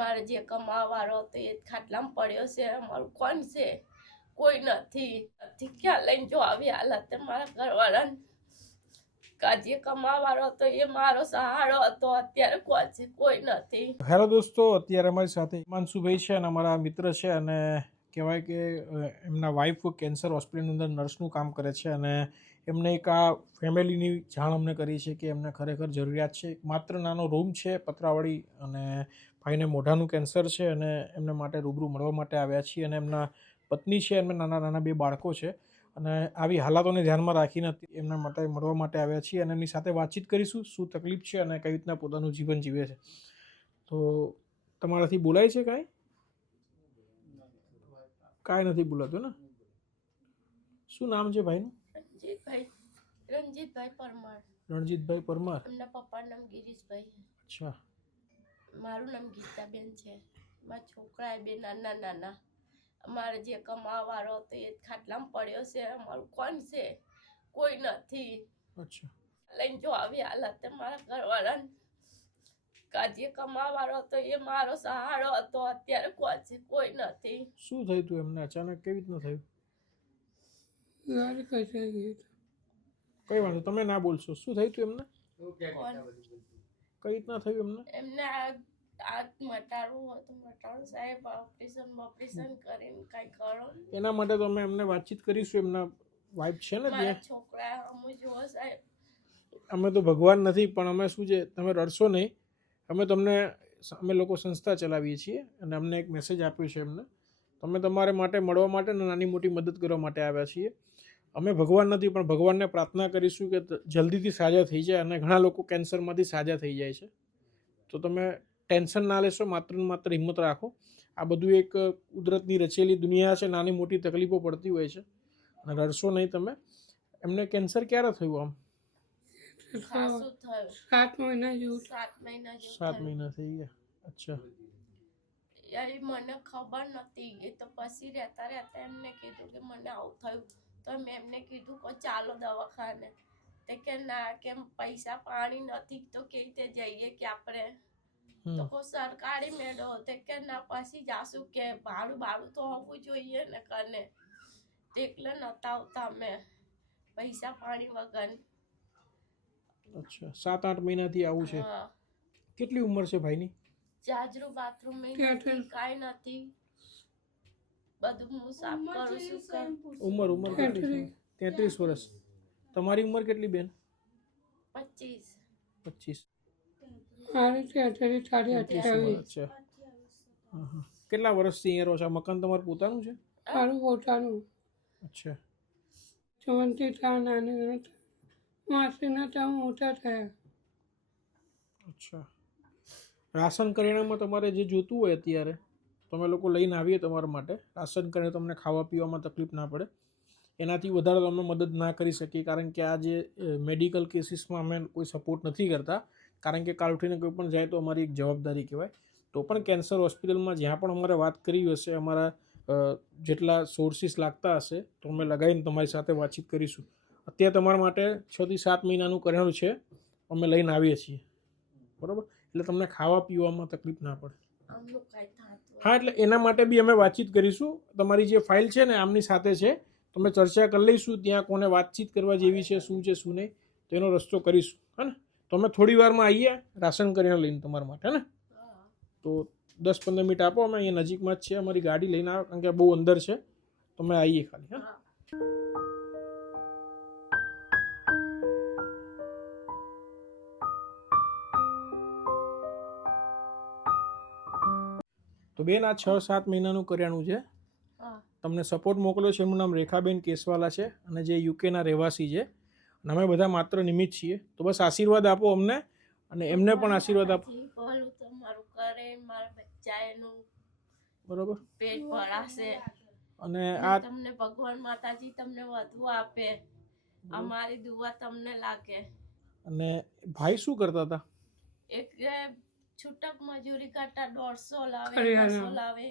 અમારે જે કમાવાળો હતો એ ખાટલામાં પડ્યો છે, અમારું કોણ છે? કોઈ નથી. ક્યાં લઈને જો આવી હાલત મારા ઘરવાળાને, જે કમાવાળો હતો એ મારો સહારો હતો, અત્યારે કોણ છે? કોઈ નથી. હેલો દોસ્તો, અત્યારે અમારી સાથે હિમાંશુભાઈ છે અને અમારા મિત્ર છે, અને કહેવાય કે એમના વાઈફ કેન્સર હોસ્પિટલની અંદર નર્સનું કામ કરે છે, અને એમને એક આ ફેમિલીની જાણ અમને કરી છે કે એમને ખરેખર જરૂરિયાત છે. માત્ર નાનો રૂમ છે પતરાવાળી, અને ભાઈને મોઢાનું કેન્સર છે, અને એમને માટે રૂબરૂ મળવા માટે આવ્યા છીએ. અને એમના પત્ની છે, એમને નાના નાના 2 બાળકો છે, અને આવી હાલાતોને ધ્યાનમાં રાખીને એમના માટે મળવા માટે આવ્યા છીએ, અને એમની સાથે વાતચીત કરીશું શું તકલીફ છે અને કઈ રીતના પોતાનું જીવન જીવે છે. તો તમારાથી બોલાય છે? કાંઈ નથી બોલાતું ને? શું નામ છે ભાઈનું? રણજીતભાઈ પરમાર. રણજીતભાઈ પરમાર. એમના પપ્પાનું નામ ગિરીશભાઈ. અચ્છા. મારું નામ ગીતાબેન છે. મારા છોકરા એ 2 નાના નાના. અમારે જે કમાવાળો હતો એ ખાટલામાં પડ્યો છે, અમારું કોણ છે? કોઈ નથી. અચ્છા. લઈને જો આવી હાલત મારા ઘરવાળાને, જે કમાવાળો હતો એ મારો સહારો હતો, અત્યારે કોણ છે? કોઈ નથી. શું થયું તું એમને? અચાનક કેવી રીતના થયું? કઈ વાંધો, તમે ના બોલશો. શું થયું તું એમને? કઈ રીતના થયું એમને? એમને આ મટાડવું હતું. મટાડું સાહેબ, ઓપરેશન કરીને કઈ કરો. એના માટે તો અમે એમને વાતચીત કરીશું. એમના વાઈફ છે ને ત્યાં. છોકરા અમે જુઓ સાહેબ, અમે તો ભગવાન નથી, પણ અમે શું છે, તમે રડશો નહીં. અમે લોકો સંસ્થા ચલાવીએ છીએ, અને અમને એક મેસેજ આપ્યો છે એમને. તમે તમારે માટે મળવા માટે ને નાની મોટી મદદ કરવા માટે આવ્યા છીએ. અમે ભગવાન નથી, પણ ભગવાનને પ્રાર્થના કરીશું કે જલ્દીથી સાજા થઈ જાય, અને ઘણા લોકો કેન્સરમાંથી સાજા થઈ જાય છે. તો તમે ટેન્શન ના લેશો, માત્ર ને માત્ર હિંમત રાખો. આ બધું એક કુદરતની રચેલી દુનિયા છે, નાની મોટી તકલીફો પડતી હોય છે, અને રડશો નહીં તમે. એમને કેન્સર ક્યારે થયું? આમ 7 મહિના જેવું. 7 મહિના થઈ ગયા. અચ્છા. યાર મને ખબર નથી. એ તો પછી રહેતા રહેતા એમને કીધું કે મને આવું થયું, તો મેં એમને કીધું કે ચાલો દવાખાને. તે કે ના, કે પૈસા પાણી નથી, તો કેવી રીતે જઈએ કે આપણે? તો કોઈ સરકારી મેળો. તે કે ના, પછી જાશું, કે ભાડું તો હોવું જોઈએ ને કને. એટલે નતા આવતા અમે પૈસા પાણી વગર. અચ્છા. 7-8 મહિનાથી આવું છે. કેટલી ઉંમર છે ભાઈની? જાજરૂ બાથરૂમ કાંઈ નથી, બધું હું સાફ કરું છું. ઉંમર કેટલી? 33 વર્ષ. તમારી ઉંમર કેટલી બેન? 25. અચ્છા. કેટલા વર્ષથી અહીંયા રહો છો? મકાન તમારું પોતાનું છે? પોતાનું. અચ્છા. મોટા થયા. અચ્છા. રાશન કરિયાણામાં તમારે જે જોતું હોય અત્યારે તમે લોકો લઈને આવીએ તમારા માટે. રાશન કરિયાણું તમને ખાવા પીવામાં તકલીફ ના પડે. એનાથી વધારે અમે મદદ ના કરી શકીએ, કારણ કે આ જે મેડિકલ કેસીસમાં અમે કોઈ સપોર્ટ નથી કરતા, કારણ કે કાલ ઉઠીને કોઈ પણ જાય તો અમારી એક જવાબદારી કહેવાય. તો પણ કેન્સર હોસ્પિટલમાં જ્યાં પણ અમારે વાત કરી હશે, અમારા જેટલા સોર્સિસ લાગતા હશે તો અમે લગાવીને તમારી સાથે વાતચીત કરીશું. અત્યારે તમારા માટે 6 થી 7 મહિનાનું કરિયાણું છે, અમે લઈને આવીએ છીએ. બરાબર? એટલે તમને ખાવા પીવામાં તકલીફ ના પડે. હા, એટલે એના માટે બી અમે વાતચીત કરીશું. તમારી જે ફાઇલ છે ને આમની સાથે છે, તમે ચર્ચા કરી લઈશું ત્યાં કોને વાતચીત કરવા જેવી છે, શું નહીં, તો એનો રસ્તો કરીશું. હે ને? તો અમે થોડી વારમાં આવીએ રાશન કરિયાણું લઈને તમારા માટે. હે ને? તો 10-15 મિનિટ આપો, અમે અહીંયા નજીકમાં જ છે, અમારી ગાડી લઈને આવો, કારણ કે બહુ અંદર છે, તો અમે આવીએ ખાલી. હા. તો બેન, આ 6-7 મહિનાનું કરિયાણું છે. તમને સપોર્ટ મોકલ્યો છે. એમનું નામ રેખાબેન કેસવાલા છે, અને જે યુકેના રહેવાસી છે. અને અમે બધા માત્ર નિમિત્ત છીએ. તો બસ આશીર્વાદ આપો અમને, અને એમને પણ આશીર્વાદ આપો. બરોબર? પેટ ભરાશે, અને આ તમને ભગવાન માતાજી તમને વધુ આપે. અમારી દુઆ તમને લાગે. અને ભાઈ શું કરતા હતા? એક છૂટક મજૂરી કરતા, 150 લાવે, 200 લાવે.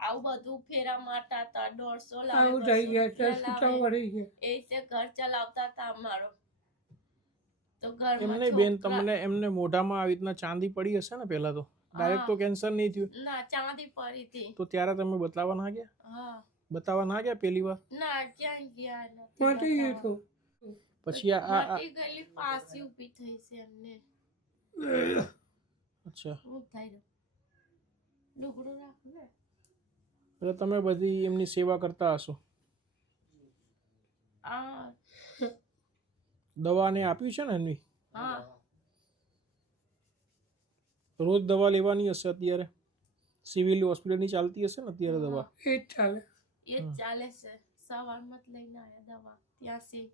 આવું બધું ફેરા મારતા હતા. 150 લાવે, એ રીતે ઘર ચલાવતા હતા અમારો. ઘરમાં એમને બેન છોકરા- તમને એમને મોઢામાં આવી રીતના ચાંદી પડી હશે ને પહેલા તો ડાયરેક્ટ તો હા. કેન્સર નહીં થયું ના ચાંદી પડી હતી. તો ત્યારે તમે બતાવવા ના ગયા હા પહેલી વાર ના ક્યાંય ગયા નથી મટી ગયું બતાવવા. તું પછી આ મટી ગયેલી પાસી ઊભી થઈ છે એમને. અચ્છા હું થઈ રહ્યો લુગડું રાખ ને. એટલે તમે બધી એમની સેવા કરતા હશો આ દવા ને આપ્યું છે ને એમની હા રોજ દવા લેવાની હશે અત્યારે સિવિલ હોસ્પિટલની ચાલતી હશે ને અત્યારે દવા એ જ ચાલે એ જ ચાલે છે. સવારમાં જ લઈને આવ્યા દવા ત્યાંથી.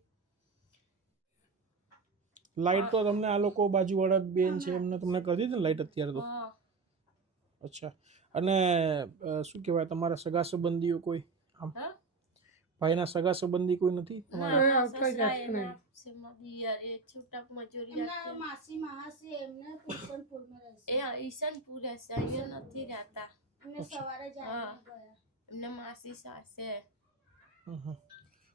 લાઈટ તો તમને આ લોકો બાજુવાળા બેન છે એમને તમને કરી દીધી ને લાઈટ અત્યારે તો હા અચ્છા અને શું કહેવાય તમારા સગા સંબંધીઓ કોઈ આમ હા? ભાઈના સગા સંબંધી કોઈ નથી ના, તમારા ના, આવતા જ સસરા નથી એના ને. છે દિયર એ છૂટક મજૂરી એમના આપે. માસી માસી એમને પુરસનપુરમાં રહે એ છે. ઈશનપુર રહેશે અહીંયા નથી રહેતા. એમને સવારે હા. જાય ગયા. એમને માસી સાસે. હમ.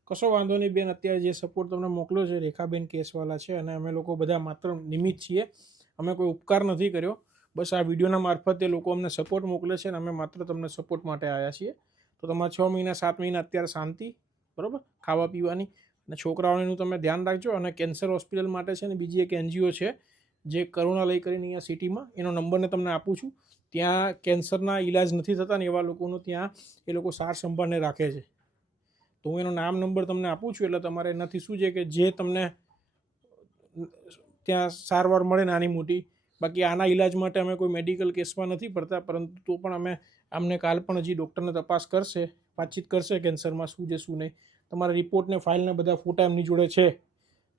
કશો વાંધો નહીં બેન અત્યારે જે સપોર્ટ તમને મોકલ્યો છે રેખાબેન કેસવાલા છે અને અમે લોકો બધા માત્ર નિમિત્ત છીએ અમે કોઈ ઉપકાર નથી કર્યો બસ આ વિડીયોના મારફતે લોકો અમને સપોર્ટ મોકલે છે અને અમે માત્ર તમને સપોર્ટ માટે આવ્યા છીએ તો તમારા 6 મહિના 7 મહિના અત્યારે શાંતિ બરાબર ખાવા પીવાની અને છોકરાઓનું તમે ધ્યાન રાખજો અને કેન્સર હોસ્પિટલ માટે છે ને બીજી એક NGO છે જે કરુણાલય કરીને અહીંયા સિટીમાં એનો નંબરને તમને આપું છું ત્યાં કેન્સરના ઈલાજ નથી થતા ને એવા લોકોનું ત્યાં એ લોકો સાર સંભાળને રાખે છે તો હું એનો નામ નંબર તમને આપું છું એટલે તમારે એનાથી શું છે કે જે તમને ત્યાં સારવાર મળે નાની મોટી બાકી આના ઈલાજ માટે અમે કોઈ મેડિકલ કેસમાં નથી પડતા પરંતુ તો પણ અમે અમને કાલ પણ હજી ડૉક્ટરને તપાસ કરશે વાતચીત કરશે કેન્સરમાં શું છે શું નહીં તમારા રિપોર્ટને ફાઇલને બધા ફોટા એમની જોડે છે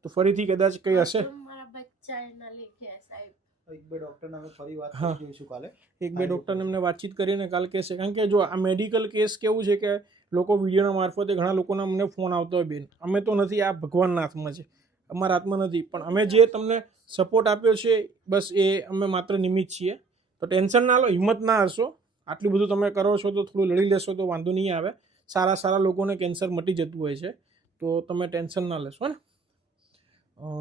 તો ફરીથી કદાચ કંઈ હશે તો મારા બચ્ચા એના લીધે સાહેબ. એક બે ડોક્ટરને અમે ફરી વાત હા. કરી જોઈશું કાલે એક બે ડૉક્ટરને એમને વાતચીત કરીને કાલ કહેશે કારણ કે જો આ મેડિકલ કેસ કેવું છે કે લોકો વિડીયોના મારફતે ઘણા લોકોના અમને ફોન આવતો હોય બેન અમે તો નથી આ ભગવાનના હાથમાં છે અમારા હાથમાં નથી પણ અમે જે તમને સપોર્ટ આપ્યો છે બસ એ અમે માત્ર નિમિત્ત છીએ તો ટેન્શન ના લો હિંમત ના હશો આટલું બધું તમે કરો છો તો થોડું લડી લેશો તો વાંધો નહીં આવે સારા લોકોને કેન્સર મટી જતું હોય છે તો તમે ટેન્શન ના લેશો ને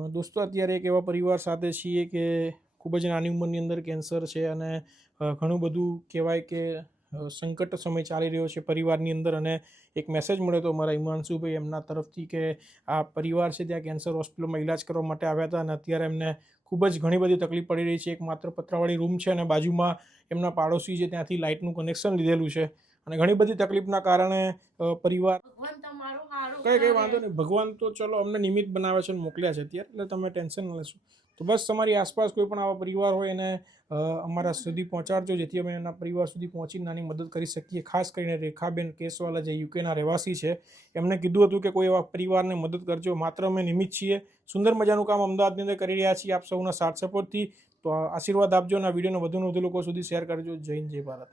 દોસ્તો અત્યારે એક એવા પરિવાર સાથે છીએ કે ખૂબ જ નાની ઉંમરની અંદર કેન્સર છે અને ઘણું બધું કહેવાય કે સંકટ સમય ચાલી રહ્યો છે પરિવારની અંદર અને એક મેસેજ મળ્યો હતો મારા હિમાંશુભાઈ એમના તરફથી કે આ પરિવાર છે ત્યાં કેન્સર હોસ્પિટલમાં ઇલાજ કરવા માટે આવ્યા હતા અને અત્યારે એમને ખૂબ જ ઘણી બધી તકલીફ પડી રહી છે એક માત્ર પતરાવાળી રૂમ છે અને બાજુમાં એમના પાડોશી છે ત્યાંથી લાઇટનું કનેક્શન લીધેલું છે અને ઘણી બધી તકલીફના કારણે પરિવાર ભગવાન તમારું હારું કંઈ કરે. વાંધો નહીં ભગવાન તો ચલો અમને નિમિત્ત બનાવે છે અને મોકલ્યા છે અત્યારે એટલે તમે ટેન્શન ન લેશો તો બસ તમારી આસપાસ કોઈ પણ આવા પરિવાર હોય એને અમારા સુધી પહોંચાડજો જેથી અમે એના પરિવાર સુધી પહોંચી નાની મદદ કરી શકીએ ખાસ કરીને રેખાબેન કેસવાલા જે યુકેના રહેવાસી છે એમને કીધું હતું કે કોઈ એવા પરિવારને મદદ કરજો માત્ર અમે નિમિત્ત છીએ સુંદર મજાનું કામ અમદાવાદની અંદર કરી રહ્યા છીએ આપ સૌના સાથ સપોર્ટથી તો આશીર્વાદ આપજો અને આ વિડીયોને વધુને વધુ લોકો સુધી શેર કરજો જય હિન્દ જય ભારત